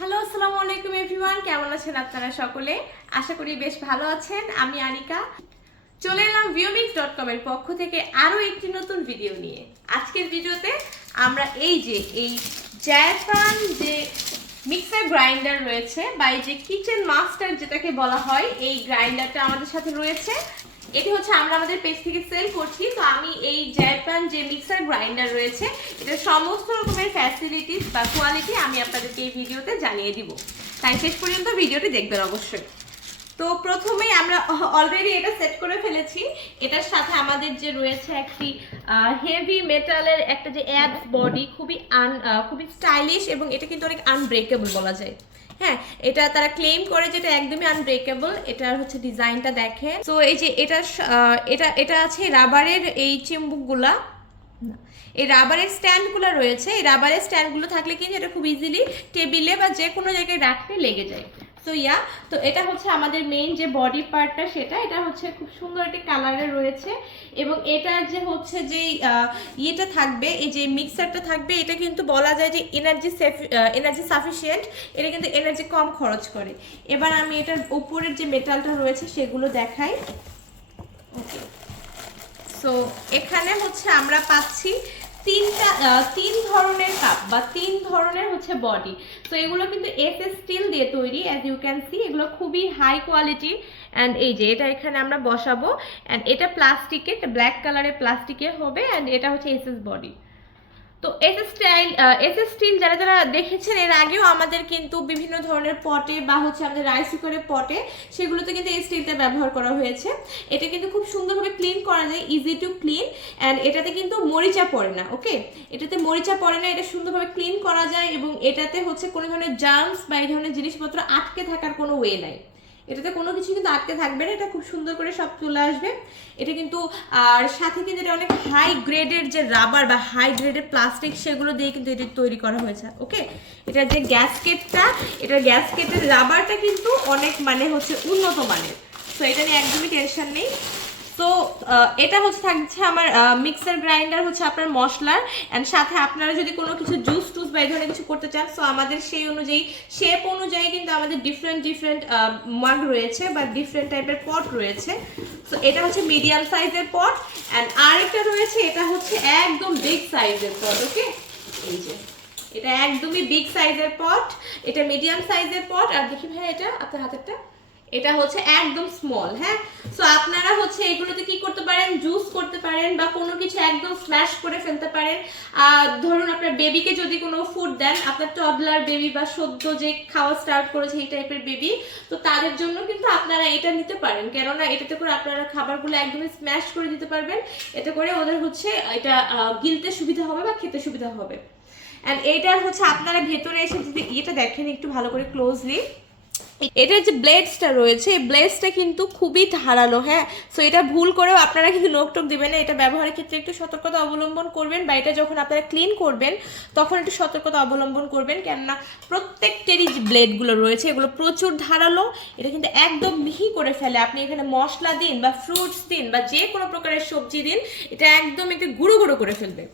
Hello, আসসালামু আলাইকুম everyone. কেমন আছেন আপনারা সকলে? আশা করি বেশ ভালো আছেন। আমি আনিকা, চলে এলাম viewmix.com এর পক্ষ থেকে আরও একটি নতুন ভিডিও নিয়ে। আজকের ভিডিওতে আমরা এই জায়ফান যে মিক্সার গ্রাইন্ডার রয়েছে বা এই যে কিচেন মাস্টার যেটাকে বলা হয়, এই গ্রাইন্ডারটা আমাদের সাথে রয়েছে। এটি হচ্ছে আমরা আমাদের পেজ থেকে সেল করছি। তো আমি এই জাপান যে মিক্সার গ্রাইন্ডার রয়েছে এটার সমস্ত রকমের ফ্যাসিলিটিস বা কোয়ালিটি আমি আপনাদেরকে এই ভিডিওতে জানিয়ে দিব, তাই শেষ পর্যন্ত ভিডিওটি দেখবেন অবশ্যই। তো প্রথমেই আমরা অলরেডি এটা সেট করে ফেলেছি। এটার সাথে আমাদের যে রয়েছে একটি হেভি মেটালের একটা যে অ্যাবস বডি, খুবই স্টাইলিশ এবং এটা কিন্তু অনেক আনব্রেকেবল বলা যায়। হ্যাঁ, এটা তারা ক্লেম করে যেটা একদমই আনব্রেকেবল। এটার হচ্ছে ডিজাইনটা দেখে। তো এই যে এটা আছে রাবারের এই চিম্বুকগুলা, এই রাবারের স্ট্যান্ডগুলো রয়েছে। এই রাবারের স্ট্যান্ডগুলো থাকলে কিন্তু এটা খুব ইজিলি টেবিলে বা যে কোনো জায়গায় রাখলে লেগে যায়। তো এটা হচ্ছে আমাদের মেইন যে বডি পার্টটা, এটা হচ্ছে খুব সুন্দর একটা কালারের রয়েছে। এবং এটা যে হচ্ছে যে ইয়েটা থাকবে, এই যে মিক্সারটা থাকবে, এটা কিন্তু বলা যায় যে এনার্জি সাফিসিয়েন্ট। এটা কিন্তু এনার্জি কম খরচ করে। এবার আমি এটার উপরের যে মেটালটা রয়েছে সেগুলো দেখাই। ওকে, সো এখানে হচ্ছে আমরা পাচ্ছি তিন ধরনের কাপ বা তিন ধরনের হচ্ছে বডি। তো এগুলো কিন্তু এসএস স্টিল দিয়ে তৈরি, অ্যাজ ইউ ক্যান সি। এগুলো খুবই হাই কোয়ালিটি। অ্যান্ড এই যে এটা এখানে আমরা বসাবো, অ্যান্ড এটা প্লাস্টিকের, ব্ল্যাক কালারের প্লাস্টিকের হবে, অ্যান্ড এটা হচ্ছে এসএস বডি। তো এসএস স্টিল যারা যারা দেখেছেন এর আগেও আমাদের কিন্তু বিভিন্ন ধরনের পটে বা হচ্ছে আমাদের রাইস কুকারের পটে, সেগুলোতে কিন্তু এই স্টিলটা ব্যবহার করা হয়েছে। এটা কিন্তু খুব সুন্দরভাবে ক্লিন করা যায়, ইজি টু ক্লিন। অ্যান্ড এটাতে কিন্তু মরিচা পড়ে না। ওকে, এটাতে মরিচা পড়ে না, এটা সুন্দরভাবে ক্লিন করা যায়। এবং এটাতে হচ্ছে কোনো ধরনের জার্মস বা এই ধরনের জিনিসপত্র আটকে থাকার কোনো ওয়ে নাই। এটাতে কোনো কিছু কিন্তু আটকে থাকবে না, এটা খুব সুন্দর করে সব চলে আসবে। এটা কিন্তু আর সাথে কিন্তু এটা অনেক হাই গ্রেডের যে রাবার বা হাই গ্রেডের প্লাস্টিক সেগুলো দিয়ে কিন্তু এটা তৈরি করা হয়েছে। ওকে, এটার যে গ্যাসকেটের রাবারটা কিন্তু অনেক হচ্ছে উন্নত মানের। তো এটা নিয়ে একদমই টেনশন নেই। তো এটা হচ্ছে থাকছে আমার মিক্সার গ্রাইন্ডার হচ্ছে আপনার মশলার। অ্যান্ড সাথে আপনারা যদি কোনো কিছু জুস টুস বা এই ধরনের কিছু করতে চান, সো আমাদের সেই অনুযায়ী শেপ অনুযায়ী কিন্তু আমাদের ডিফারেন্ট মাগ রয়েছে বা ডিফারেন্ট টাইপের পট রয়েছে। তো এটা হচ্ছে মিডিয়াম সাইজের পট। অ্যান্ড আরেকটা রয়েছে, এটা হচ্ছে একদম বিগ সাইজের পট। ওকে, এই যে এটা একদমই বিগ সাইজের পট, এটা মিডিয়াম সাইজের পট। আর দেখি ভাই এটা আপনার হাতেরটা, এটা হচ্ছে একদম স্মল। হ্যাঁ, সো আপনারা হচ্ছে এগুলোতে কি করতে পারেন, জুস করতে পারেন বা কোনো কিছু একদম স্ম্যাশ করে ফেলতে পারেন। ধরুন আপনার বেবিকে যদি কোনো ফুড দেন, আপনার টডলার বেবি বা সদ্য যে খাওয়া স্টার্ট করেছে এই টাইপের বেবি, তো তাদের জন্য কিন্তু আপনারা এটা নিতে পারেন। কেননা এটাতে করে আপনারা খাবারগুলো একদমই স্ম্যাশ করে দিতে পারবেন। এতে করে ওদের হচ্ছে এটা গিলতে সুবিধা হবে বা খেতে সুবিধা হবে। অ্যান্ড এইটার হচ্ছে আপনারা ভেতরে এসে যদি এটা দেখেন একটু ভালো করে ক্লোজলি, এটার যে ব্লেডসটা রয়েছে এই ব্লেডসটা কিন্তু খুবই ধারালো। হ্যাঁ, সো এটা ভুল করেও আপনারা কিন্তু নোকটোক দিবেন না। এটা ব্যবহারের ক্ষেত্রে একটু সতর্কতা অবলম্বন করবেন, বা এটা যখন আপনারা ক্লিন করবেন তখন একটু সতর্কতা অবলম্বন করবেন। কেননা প্রত্যেকটারই যে ব্লেডগুলো রয়েছে এগুলো প্রচুর ধারালো। এটা কিন্তু একদম মিহি করে ফেলে। আপনি এখানে মশলা দিন বা ফ্রুটস দিন বা যে কোনো প্রকারের সবজি দিন, এটা একদম একটু গুঁড়ো গুঁড়ো করে ফেলবে।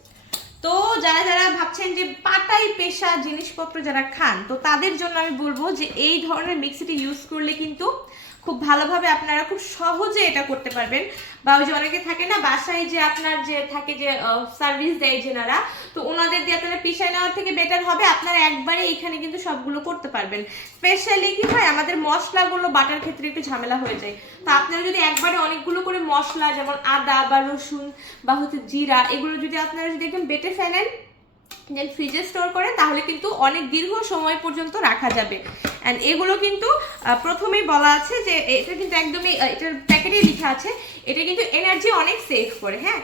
তো যারা যারা ভাবছেন যে পাটাই পেশা জিনিসপত্র যারা খান, তো তাদের জন্য আমি বলবো যে এই ধরনের মিক্সিটি ইউজ করলে কিন্তু খুব ভালোভাবে আপনারা খুব সহজে এটা করতে পারবেন। বা ওই যে অনেকে থাকে না বাসায় যে আপনার যে থাকে যে সার্ভিস দেয় যেনারা, তো ওনাদের দিয়ে আপনারা পিষায় নেওয়ার থেকে বেটার হবে আপনারা একবারে এইখানে কিন্তু সবগুলো করতে পারবেন। স্পেশালি কি হয়, আমাদের মশলাগুলো বাটার ক্ষেত্রে একটু ঝামেলা হয়ে যায়। তো আপনারা যদি একবারে অনেকগুলো করে মশলা, যেমন আদা বা রসুন বা হচ্ছে জিরা, এগুলো যদি আপনারা যদি একদম বেটে ফেলেন দেন ফ্রিজে স্টোর করেন, তাহলে কিন্তু অনেক দীর্ঘ সময় পর্যন্ত রাখা যাবে। অ্যান্ড এগুলো কিন্তু প্রথমেই বলা আছে যে এটা কিন্তু একদমই, এটার প্যাকেটেই লেখা আছে এটা কিন্তু এনার্জি অনেক সেভ করে। হ্যাঁ,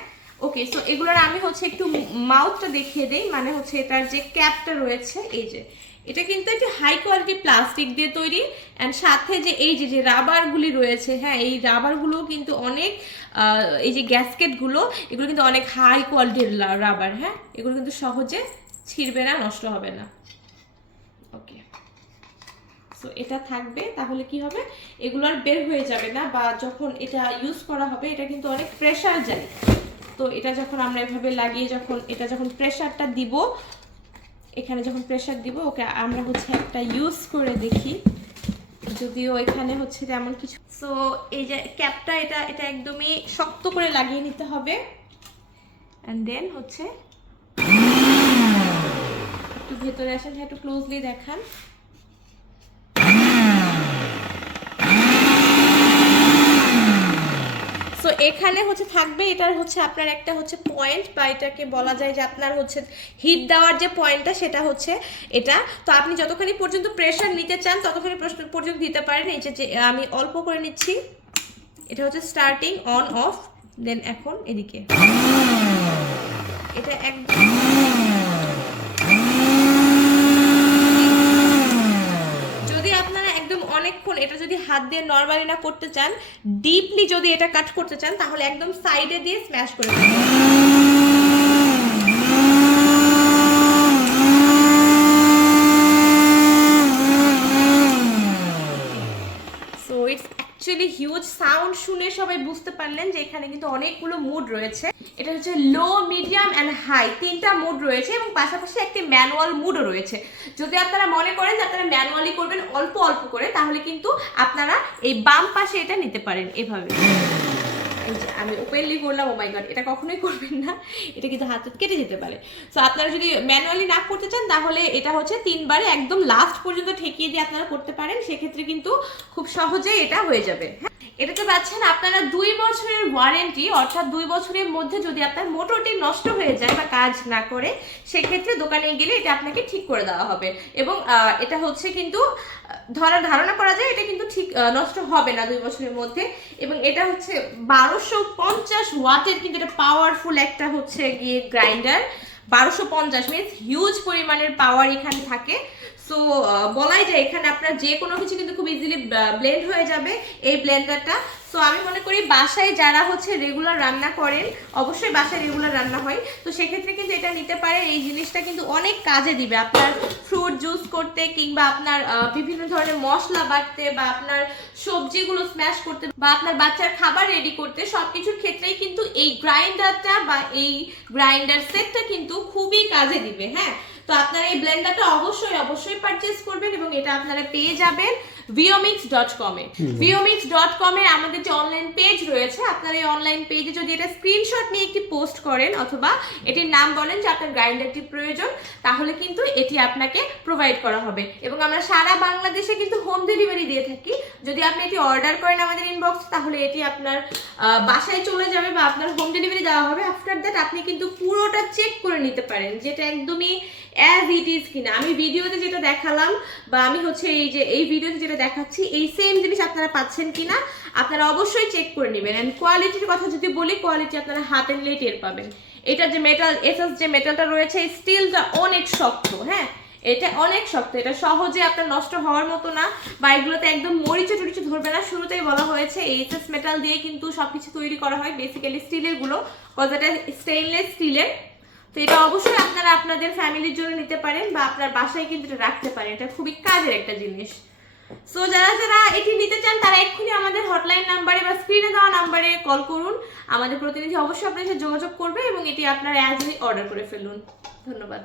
ওকে, সো এগুলোর আমি হচ্ছে একটু মাউথটা দেখিয়ে দেই। হচ্ছে এটার যে ক্যাপটা রয়েছে, এই যে এটা কিন্তু একটা হাই কোয়ালিটি প্লাস্টিক দিয়ে তৈরি। অ্যান্ড সাথে যে এই যে রাবারগুলি রয়েছে, হ্যাঁ, এই রাবারগুলো কিন্তু অনেক এই যে গ্যাসকেটগুলো, এগুলো কিন্তু অনেক হাই কোয়ালিটির রাবার। হ্যাঁ, এগুলো কিন্তু সহজে ছিঁড়বে না, নষ্ট হবে না। ওকে, সো এটা থাকবে, তাহলে কি হবে, এগুলো আর বের হয়ে যাবে না। বা যখন এটা ইউজ করা হবে, এটা কিন্তু অনেক প্রেশার যায়। তো এটা যখন আমরা এভাবে লাগিয়ে যখন প্রেশারটা দিব, এখানে যখন প্রেসার দিব ওকে আমরা হচ্ছে একটা ইউজ করে দেখি, যদিও এখানে হচ্ছে তেমন কিছু। সো এই যে ক্যাপটা এটা একদমই শক্ত করে লাগিয়ে নিতে হবে। অ্যান্ড দেন হচ্ছে একটু ভেতরে আসেন, একটু ক্লোজলি দেখান। সো এখানে হচ্ছে থাকবে, এটার হচ্ছে আপনার একটা হচ্ছে পয়েন্ট, বা এটাকে বলা যায় যে আপনার হচ্ছে হিট দেওয়ার যে পয়েন্টটা সেটা হচ্ছে এটা। তো আপনি যতখানি পর্যন্ত প্রেশার নিতে চান ততখানি পর্যন্ত দিতে পারেন। এই যে আমি অল্প করে নিচ্ছি, এটা হচ্ছে স্টার্টিং অন অফ। দেন এখন এদিকে এটা একদম অনেকক্ষণ এটা যদি হাত দিয়ে নরমালি না করতে চান, ডিপলি যদি এটা কাট করতে চান, তাহলে একদম সাইডে দিয়ে স্ম্যাশ করে দিন। So it's actually huge sound. শুনে সবাই বুঝতে পারলেন যে এখানে কিন্তু অনেকগুলো মুড রয়েছে। এটা হচ্ছে লো, মিডিয়াম অ্যান্ড হাই, 3টা মুড রয়েছে এবং পাশাপাশি একটি ম্যানুয়াল মুডও রয়েছে। যদি আপনারা মনে করেন যে আপনারা ম্যানুয়ালি করবেন অল্প অল্প করে, তাহলে কিন্তু আপনারা এই বাম পাশে এটা নিতে পারেন এভাবে। এই যে আমি ওপেনলি করলাম, ও মাই গড, এটা কখনোই করবেন না, এটা কিন্তু হাতে কেটে যেতে পারে। সো আপনারা যদি ম্যানুয়ালি না করতে চান তাহলে এটা হচ্ছে 3বারে একদম লাস্ট পর্যন্ত ঠেকিয়ে দিয়ে আপনারা করতে পারেন, সেক্ষেত্রে কিন্তু খুব সহজেই এটা হয়ে যাবে। এটা তো পাচ্ছেন আপনারা 2 বছরের ওয়ারেন্টি, অর্থাৎ 2 বছরের মধ্যে যদি আপনার মোটরটি নষ্ট হয়ে যায় বা কাজ না করে, সেক্ষেত্রে দোকানে গেলে এটা আপনাকে ঠিক করে দেওয়া হবে। এবং এটা হচ্ছে কিন্তু ধারণা করা যায় এটা কিন্তু ঠিক নষ্ট হবে না 2 বছরের মধ্যে। এবং এটা হচ্ছে 1250 ওয়াটের কিন্তু এটা পাওয়ারফুল একটা হচ্ছে গিয়ে গ্রাইন্ডার। 1250 মিনস হিউজ পরিমাণের পাওয়ার এখানে থাকে। সো বলাই যায় এখানে আপনার যে কোনো কিছু কিন্তু খুব ইজিলি ব্লেন্ড হয়ে যাবে এই ব্লেন্ডারটা। সো আমি মনে করি বাসায় যারা হচ্ছে রেগুলার রান্না করেন, অবশ্যই বাসায় রেগুলার রান্না হয়, তো সেক্ষেত্রে কিন্তু এটা নিতে পারেন। এই জিনিসটা কিন্তু অনেক কাজে দিবে আপনার ফ্রুট জুস করতে, কিংবা আপনার বিভিন্ন ধরনের মশলা বাটতে, বা আপনার সবজিগুলো স্ম্যাশ করতে, বা আপনার বাচ্চার খাবার রেডি করতে, সব কিছুর ক্ষেত্রেই কিন্তু এই গ্রাইন্ডারটা বা এই গ্রাইন্ডার সেটটা কিন্তু খুবই কাজে দিবে। হ্যাঁ, তো আপনারা এই ব্লেন্ডারটা অবশ্যই পারচেজ করবেন এবং এটা আপনারা পেয়ে যাবেন viomix.com এ। viomix.com এর আমাদের যে অনলাইন পেজ রয়েছে, আপনারা এই অনলাইন পেজে যদি এটা স্ক্রিনশট নিয়ে একটি পোস্ট করেন অথবা এটির নাম বলেন যে আপনার গ্রাইন্ডারটি প্রয়োজন, তাহলে কিন্তু এটি আপনাকে প্রোভাইড করা হবে। এবং আমরা সারা বাংলাদেশে কিন্তু হোম ডেলিভারি দিয়ে থাকি। যদি আপনি এটি অর্ডার করেন আমাদের ইনবক্স, তাহলে এটি আপনার বাসায় চলে যাবে বা আপনার হোম ডেলিভারি দেওয়া হবে। আফটার দ্যাট আপনি কিন্তু পুরোটা চেক করে নিতে পারেন যেটা একদমই অ্যাজ ইট ইজ কিনা। আমি ভিডিওতে যেটা দেখালাম, বা আমি হচ্ছে এই ভিডিওতে যেটা দেখাচ্ছি, এই সেম জিনিস আপনারা পাচ্ছেন কিনা আপনারা অবশ্যই চেক করে নেবেন। অ্যান্ড কোয়ালিটির কথা যদি বলি, কোয়ালিটি আপনারা হাতে নিলেই টের পাবেন। এটার যে মেটাল, এসএস যে মেটালটা রয়েছে, এই স্টিলটা অনেক শক্ত। হ্যাঁ, এটা অনেক শক্ত, এটা সহজে আপনার নষ্ট হওয়ার মতো না, বা এগুলোতে একদম মরিচে টরিচে ধরবে না। শুরুতেই বলা হয়েছে এইচএস মেটাল দিয়ে কিন্তু সবকিছু তৈরি করা হয়, বেসিক্যালি স্টিলের গুলো, কজ এটা স্টেইনলেস স্টিলের। তো এটা অবশ্যই আপনারা আপনাদের ফ্যামিলির জন্য নিতে পারেন, বা আপনার বাসায় কিন্তু এটা রাখতে পারেন। এটা খুবই কাজের একটা জিনিস। সো যারা এটি নিতে চান তারা এক্ষুনি আমাদের হটলাইন নাম্বারে বা স্ক্রিনে দেওয়া নাম্বারে কল করুন। আমাদের প্রতিনিধি অবশ্যই আপনার সাথে যোগাযোগ করবে এবং এটি আপনারা অ্যাজ অর্ডার করে ফেলুন। ধন্যবাদ।